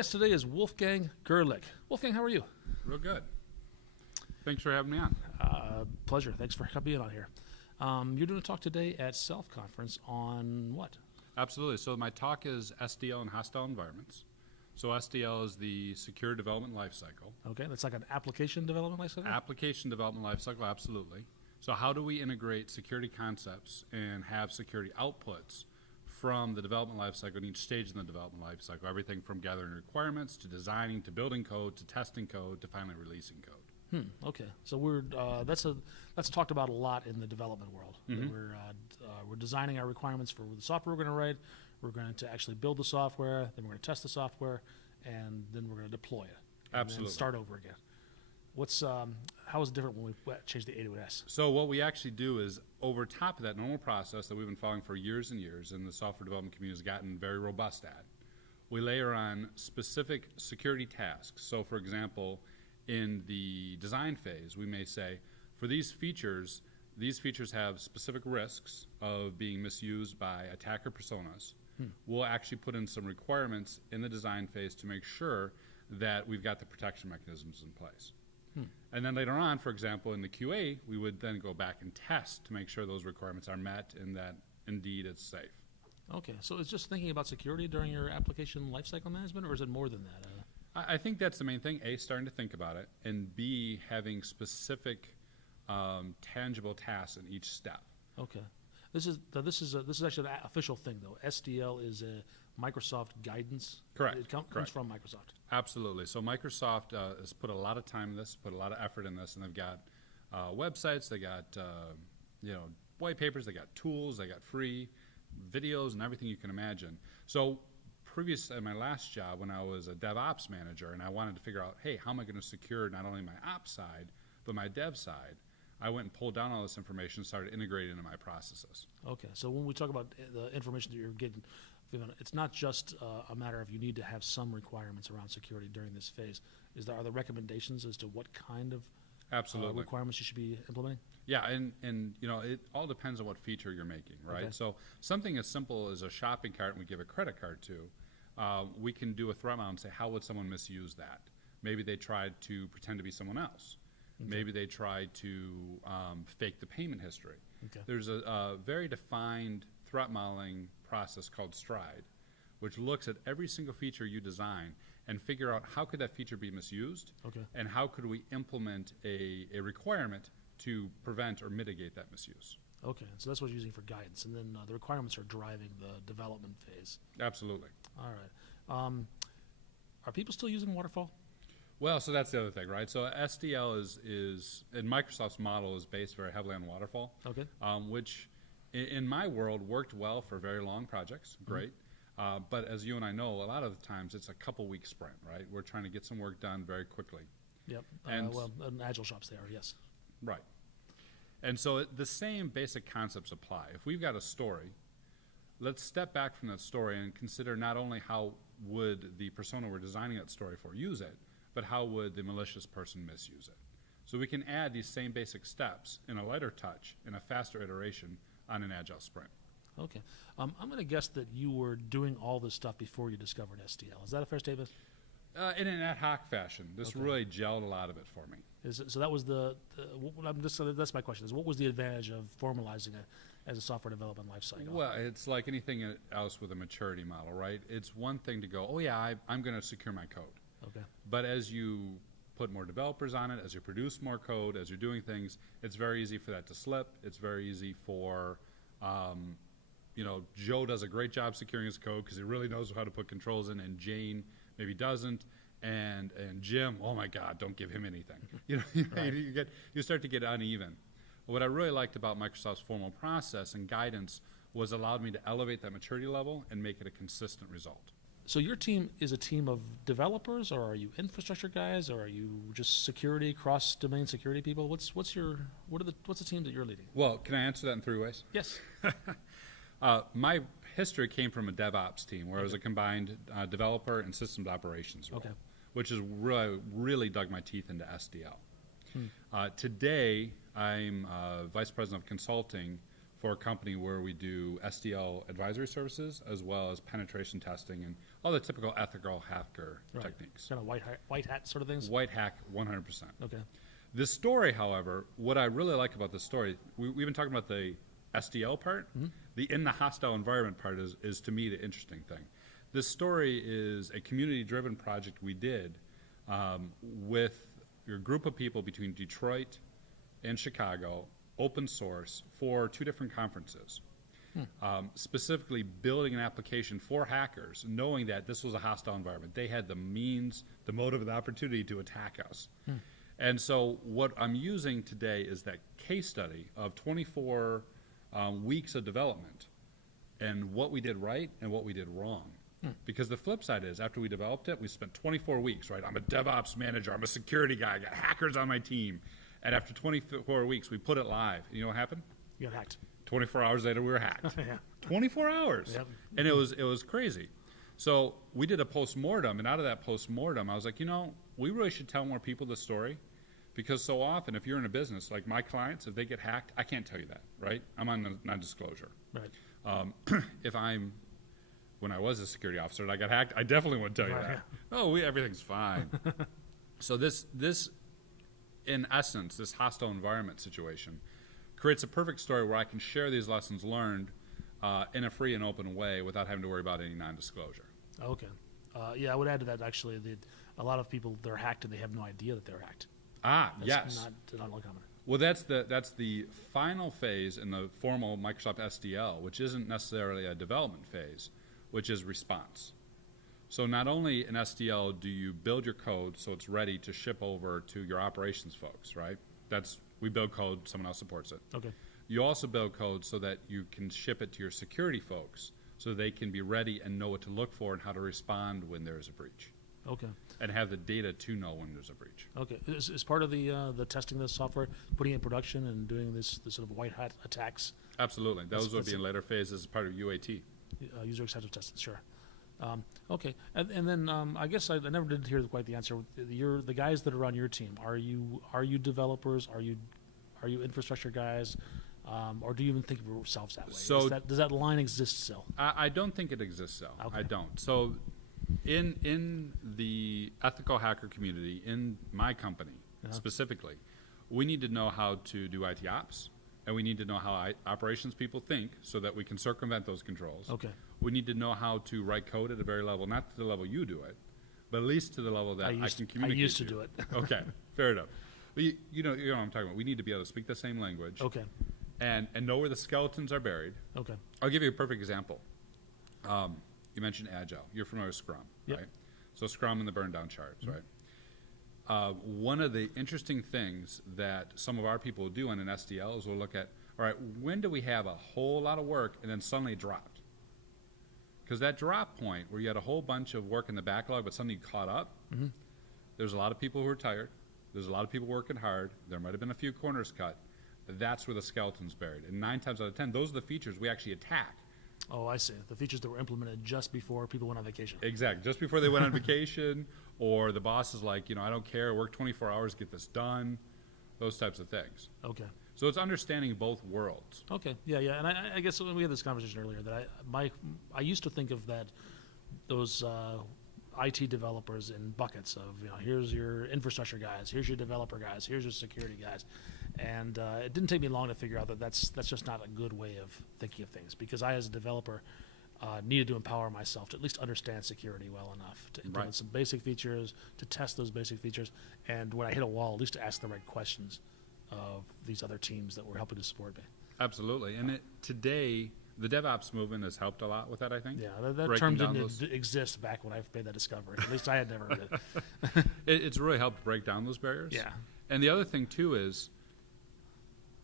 guest today is Wolfgang Goerlich. Wolfgang, how are you? Real good. Thanks for having me on. Pleasure. Thanks for being on here. You're doing a talk today at Self Conference on what? Absolutely. So my talk is SDL in hostile environments. So SDL is the Secure Development Lifecycle. Okay, that's like an application development lifecycle? Application Development Lifecycle, absolutely. So how do we integrate security concepts and have security outputs from the development lifecycle in each stage in the development lifecycle, everything from gathering requirements to designing to building code to testing code to finally releasing code. Okay, so we're that's talked about a lot in the development world. Mm-hmm. We're designing our requirements for the software we're going to write. We're going to actually build the software, then we're going to test the software, and then we're going to deploy it. And Absolutely. then start over again. How is it different when we change the A to an S? So what we actually do is, over top of that normal process that we've been following for years and years, and the software development community has gotten very robust at, we layer on specific security tasks. So, for example, in the design phase, we may say, for these features have specific risks of being misused by attacker personas. We'll actually put in some requirements in the design phase to make sure that we've got the protection mechanisms in place. And then later on, for example, in the QA, we would then go back and test to make sure those requirements are met and that indeed it's safe. Okay, so it's just thinking about security during your application lifecycle management, or is it more than that? I think that's the main thing. A, starting to think about it, and B, having specific tangible tasks in each step. Okay, this is actually an official thing though. SDL is a Microsoft guidance. Correct. It comes Correct. from Microsoft. Absolutely. So Microsoft has put a lot of time in this, put a lot of effort in this, and they've got websites, they got white papers, they got tools, they got free videos and everything you can imagine. So previous in my last job when I was a DevOps manager and I wanted to figure out, hey, how am I going to secure not only my ops side, but my dev side, I went and pulled down all this information and started integrating into my processes. Okay, so when we talk about the information that you're getting, it's not just a matter of you need to have some requirements around security during this phase. Are there recommendations as to what kind of Absolutely. Requirements you should be implementing? Yeah, and it all depends on what feature you're making, right? Okay. So something as simple as a shopping cart we give a credit card to, we can do a threat model and say, how would someone misuse that? Maybe they tried to pretend to be someone else. Okay. Maybe they tried to fake the payment history. Okay. There's a very defined threat modeling process called STRIDE, which looks at every single feature you design and figure out how could that feature be misused, and how could we implement a requirement to prevent or mitigate that misuse. Okay, so that's what you're using for guidance, and then the requirements are driving the development phase. Absolutely. All right. Are people still using Waterfall? Well, so that's the other thing, right? So SDL is in Microsoft's model is based very heavily on Waterfall, which in my world worked well for very long projects, great. But as you and I know, a lot of the times it's a couple-week sprint, right? We're trying to get some work done very quickly. Yep. In Agile shops they are, yes. Right. And so the same basic concepts apply. If we've got a story, let's step back from that story and consider not only how would the persona we're designing that story for use it, but how would the malicious person misuse it. So we can add these same basic steps in a lighter touch, in a faster iteration on an Agile sprint. Okay. I'm going to guess that you were doing all this stuff before you discovered SDL. Is that a fair statement? In an ad hoc fashion. This really gelled a lot of it for me. So that was that's my question, is what was the advantage of formalizing it as a software development lifecycle? Well, it's like anything else with a maturity model, right? It's one thing to go, oh yeah, I'm going to secure my code. Okay. But as you put more developers on it, as you produce more code, as you're doing things, it's very easy for that to slip. It's very easy for, Joe does a great job securing his code because he really knows how to put controls in, and Jane maybe doesn't, and Jim, oh my God, don't give him anything. Right. you start to get uneven. What I really liked about Microsoft's formal process and guidance was allowed me to elevate that maturity level and make it a consistent result. So your team is a team of developers, or are you infrastructure guys, or are you just security, cross-domain security people? What's the team that you're leading? Well, can I answer that in 3 ways? Yes. My history came from a DevOps team where I was a combined developer and systems operations role, which is really dug my teeth into SDL. Today, I'm vice president of consulting for a company where we do SDL advisory services as well as penetration testing and all the typical ethical hacker techniques. Kind of white hat sort of things? White hack, 100%. Okay. This story, however, what I really like about this story, we've been talking about the SDL part. The in the hostile environment part is to me the interesting thing. This story is a community-driven project we did with a group of people between Detroit and Chicago, open source, for 2 different conferences. Specifically building an application for hackers, knowing that this was a hostile environment. They had the means, the motive, and the opportunity to attack us. And so what I'm using today is that case study of 24 weeks of development and what we did right and what we did wrong. Because the flip side is, after we developed it, we spent 24 weeks, right? I'm a DevOps manager, I'm a security guy, I got hackers on my team. And after 24 weeks, we put it live. You know what happened? You got hacked. 24 hours later, we were hacked. Yeah. 24 hours. Yep. And it was crazy. So we did a postmortem, and out of that postmortem, I was like, we really should tell more people the story. Because so often, if you're in a business, like my clients, if they get hacked, I can't tell you that, right? I'm on non-disclosure. Right. When I was a security officer and I got hacked, I definitely wouldn't tell you that. Oh, everything's fine. So this, in essence, this hostile environment situation creates a perfect story where I can share these lessons learned in a free and open way without having to worry about any non-disclosure. Okay. Yeah, I would add to that, actually, that a lot of people, they're hacked and they have no idea that they're hacked. That's yes. Not uncommon. Well, that's the final phase in the formal Microsoft SDL, which isn't necessarily a development phase, which is response. So not only in SDL do you build your code so it's ready to ship over to your operations folks, right? We build code, someone else supports it. Okay. You also build code so that you can ship it to your security folks so they can be ready and know what to look for and how to respond when there is a breach. Okay. And have the data to know when there's a breach. Okay. Is part of the testing of the software, putting it in production and doing this sort of white hat attacks? Absolutely. Those would be in later phases as part of UAT. User acceptance testing, sure. Okay. And then I guess I never did hear quite the answer. The guys that are on your team, are you developers? Are you infrastructure guys? Or do you even think of yourselves that way? So does that line exist still? I don't think it exists still. Okay. I don't. So in the ethical hacker community, in my company specifically, we need to know how to do IT ops, and we need to know how operations people think so that we can circumvent those controls. Okay. We need to know how to write code at a very level, not to the level you do it, but at least to the level that I can communicate. I used to do it. Okay, fair enough. But you know what I'm talking about. We need to be able to speak the same language. Okay. And know where the skeletons are buried. Okay. I'll give you a perfect example. You mentioned Agile. You're familiar with Scrum, Yep. right? So Scrum and the burn down charts, right? One of the interesting things that some of our people will do in an SDL is we'll look at, all right, when do we have a whole lot of work and then suddenly it dropped? Because that drop point where you had a whole bunch of work in the backlog but suddenly you caught up, there's a lot of people who are tired. There's a lot of people working hard. There might have been a few corners cut. That's where the skeleton's buried. And 9 times out of 10, those are the features we actually attack. Oh, I see. The features that were implemented just before people went on vacation. Exactly. Just before they went on vacation, or the boss is like, I don't care, work 24 hours, get this done, those types of things. Okay. So it's understanding both worlds. Okay. Yeah. And I guess when we had this conversation earlier, that I used to think of those IT developers in buckets of, here's your infrastructure guys, here's your developer guys, here's your security guys. And it didn't take me long to figure out that that's just not a good way of thinking of things, because I, as a developer, needed to empower myself to at least understand security well enough to implement some basic features, to test those basic features, and when I hit a wall, at least to ask the right questions of these other teams that were helping to support me. Absolutely. And today, the DevOps movement has helped a lot with that, I think. Yeah, that term didn't exist back when I made that discovery. At least I had never heard it. It's really helped break down those barriers. Yeah. And the other thing, too, is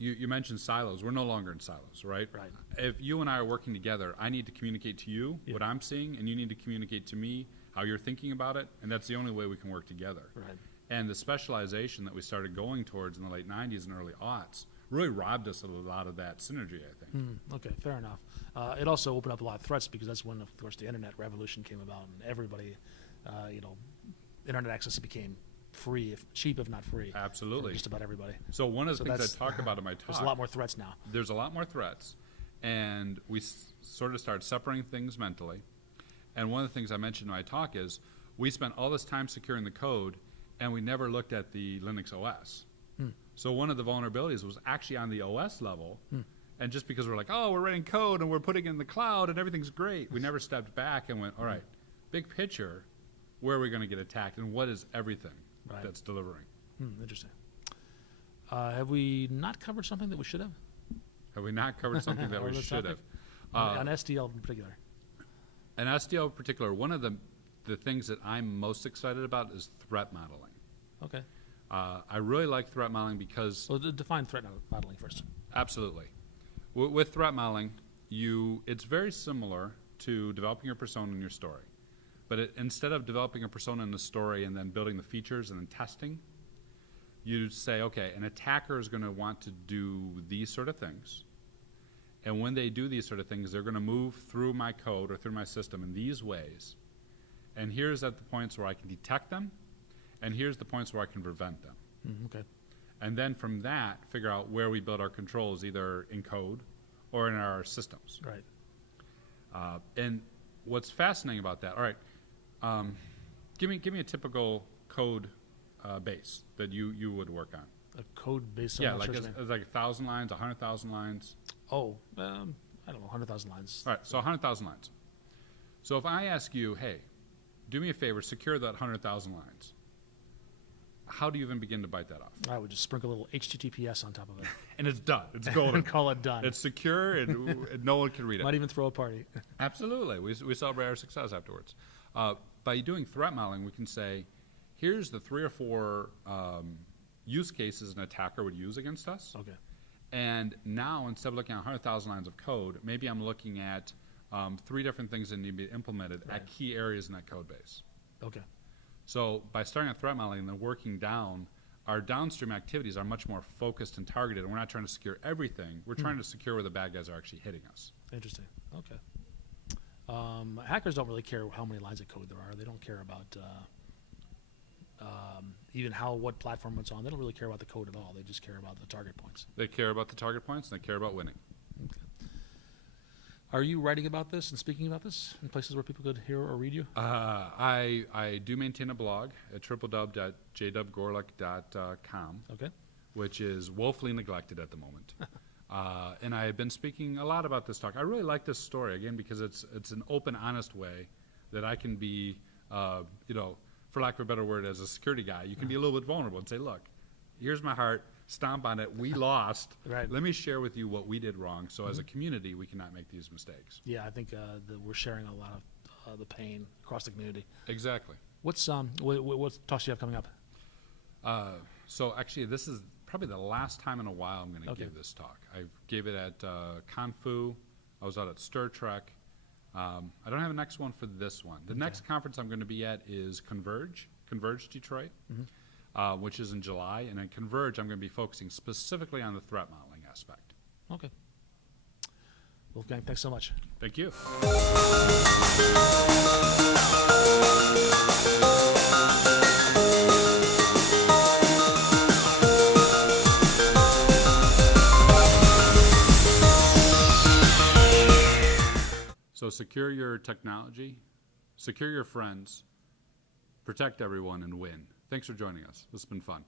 you mentioned silos. We're no longer in silos, right? Right. If you and I are working together, I need to communicate to you what I'm seeing, and you need to communicate to me how you're thinking about it, and that's the only way we can work together. Right. And the specialization that we started going towards in the late 90s and early aughts really robbed us of a lot of that synergy, I think. Okay, fair enough. It also opened up a lot of threats, because that's when, of course, the internet revolution came about, and everybody, internet access became free, cheap if not free. Absolutely. For just about everybody. So one of the things that's- I talk about in my talk, There's a lot more threats now. there's a lot more threats, and we sort of start separating things mentally. And one of the things I mentioned in my talk is we spent all this time securing the code, and we never looked at the Linux OS. So one of the vulnerabilities was actually on the OS level, and just because we're like, oh, we're writing code and we're putting it in the cloud and everything's great, we never stepped back and went, all right, big picture, where are we going to get attacked, and what is everything that's delivering? Interesting. Have we not covered something that we should have? Have we not covered something that On we this should topic? have? On SDL in particular. And SDL in particular, one of the things that I'm most excited about is threat modeling. Okay. I really like threat modeling because Well, define threat modeling first. absolutely, with threat modeling, it's very similar to developing your persona in your story, but instead of developing a persona in the story and then building the features and then testing, you say, okay, an attacker is going to want to do these sort of things, and when they do these sort of things, they're going to move through my code or through my system in these ways, and here's at the points where I can detect them, and here's the points where I can prevent them. Okay. And then from that, figure out where we build our controls, either in code or in our systems. Right. And what's fascinating about that, all right, give me a typical code base that you would work on. A code base. Yeah, like it's like 1,000 lines, 100,000 lines. Oh, I don't know, 100,000 lines. All right, so 100,000 lines. So if I ask you, hey, do me a favor, secure that 100,000 lines, how do you even begin to bite that off? I would just sprinkle a little HTTPS on top of it. And it's done. It's golden. And call it done. It's secure, and no one can read it. Might even throw a party. Absolutely. We celebrate our success afterwards. By doing threat modeling, we can say, here's the 3 or 4 use cases an attacker would use against us. Okay. And now, instead of looking at 100,000 lines of code, maybe I'm looking at 3 different things that need to be implemented at key areas in that code base. Okay. So by starting at threat modeling and then working down, our downstream activities are much more focused and targeted, and we're not trying to secure everything. We're trying to secure where the bad guys are actually hitting us. Interesting. Okay. Hackers don't really care how many lines of code there are. They don't care about even what platform it's on. They don't really care about the code at all. They just care about the target points. They care about the target points, and they care about winning. Okay. Are you writing about this and speaking about this in places where people could hear or read you? I do maintain a blog at www.jwgoerlich.com, Okay. which is woefully neglected at the moment. And I have been speaking a lot about this talk. I really like this story, again, because it's an open, honest way that I can be, for lack of a better word, as a security guy, you can be a little bit vulnerable and say, look, here's my heart, stomp on it, we lost. Right. Let me share with you what we did wrong, so as a community, we cannot make these mistakes. Yeah, I think that we're sharing a lot of the pain across the community. Exactly. What talks do you have coming up? So actually, this is probably the last time in a while I'm going to give this talk. I gave it at Confu. I was out at Stir Trek. I don't have a next one for this one. The next conference I'm going to be at is Converge Detroit, which is in July. And at Converge, I'm going to be focusing specifically on the threat modeling aspect. Okay. Wolfgang, thanks so much. Thank you. So secure your technology, secure your friends, protect everyone, and win. Thanks for joining us. This has been fun.